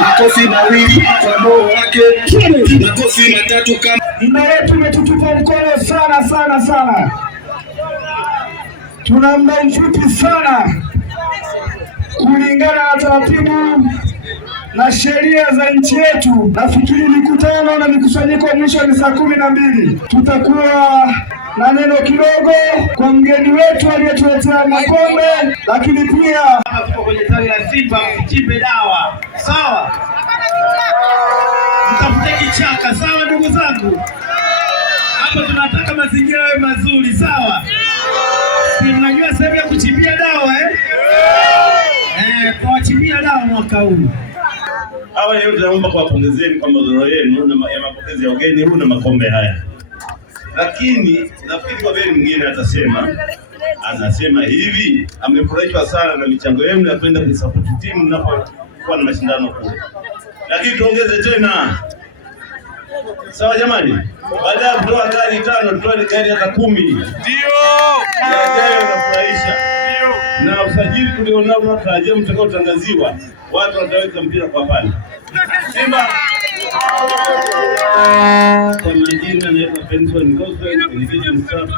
Makofi mawili kwa moyo wake, makofi matatu kama Jina letu imetutupa mkono sana. Tuna muda mfupi sana kulingana na taratibu na sheria za nchi yetu. Nafikiri mikutano na mikusanyiko mwisho ni saa 12. Tutakuwa na neno kidogo kwa mgeni wetu aliyetuletea makombe, lakini pia tuko kwenye tawi la Simba, mchimbe dawa. Sawa? Mtafute kichaka, sawa ndugu zangu? Hapa tunataka mazingira yawe mazuri, sawa? Si mnajua sehemu ya kuchimbia dawa tuwachimbia dawa mwaka huu. Hawa yote naomba kuwapongezeni kwa mazuri yenu na ya mapokezi ya ugeni huu na makombe haya. Lakini nafikiri kwa vile mwingine anasema hivi, amefurahishwa sana na michango yenu ya kwenda kuisupport timu mnapokuwa na mashindano kule. Lakini tuongeze tena. Sawa jamani? Baada ya kutoa gari 5 tutoe gari hata 10. Ndio. Yajayo nafurahisha. Ndio. Na usajili tulionao tunatarajia mtakaotangaziwa, watu wataweka mpira kwa pale. Simba. Kwa majina naitwa Benson Ngoswe, ni vijana mstaafu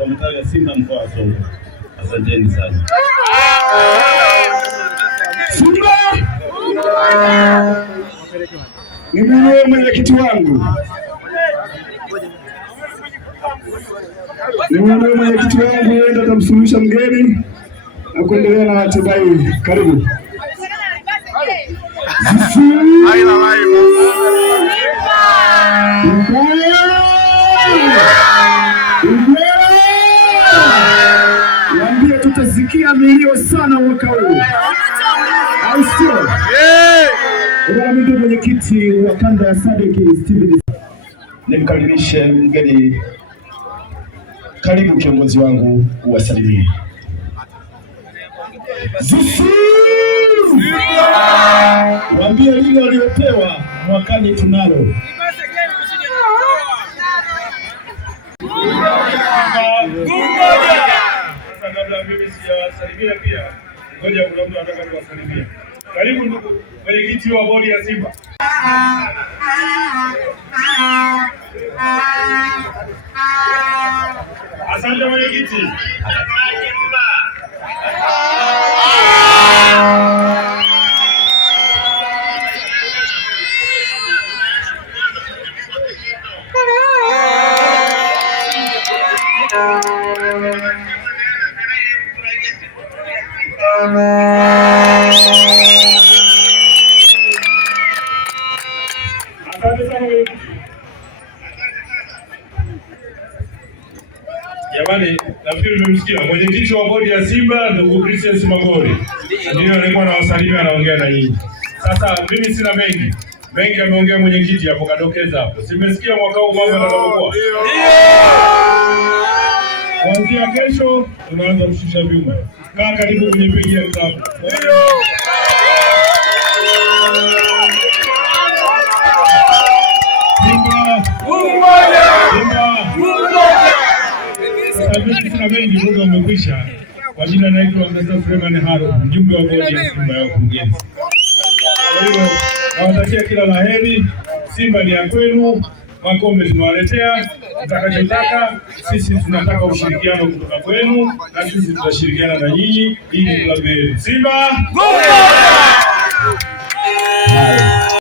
wa mkoa wa Simba mkoa wa Songwe. Asanteni sana. Simba. Mimi mwenyekiti wangu. Ndio atamsuluhisha mgeni na kuendelea na ratiba hii. Karibu. Niambie tutasikia milio sana mwaka huu. Au sio? Mimi mwenyekiti wa kanda ya SADC Steven. Nimkaribishe mgeni. Karibu kiongozi wangu, uwasalimie. Waambie lile waliopewa mwakani tunalo. Sasa kabla mimi sijawasalimia pia, ngoja kuna mtu anataka kuwasalimia. Karibu ndugu mwenyekiti wa bodi ya Simba. Asante mwenyekiti. Jamani, nafikiri mmemsikia mwenyekiti wa bodi ya Simba ndugu Christian Magori. Ndio alikuwa anawasalimia, anaongea na nyinyi. Sasa mimi sina mengi ameongea mwenyekiti hapo, kadokeza hapo. Simesikia mwaka huu mambo yanapokuwa. Kuanzia kesho tunaanza kushusha vyuma. Kaa karibu kwenye begi ya klabu. Sina mengi, muda umekwisha. Kwa jina naitwa Mr. Freeman Haro, mjumbe wa bodi ya Simba ya mkurugenzi. Kwa hiyo nawatakia kila laheri. Simba ni ya kwenu, makombe tunawaletea, mtakachotaka. Sisi tunataka ushirikiano kutoka kwenu na sisi tutashirikiana na nyinyi ili klabu yetu Simba.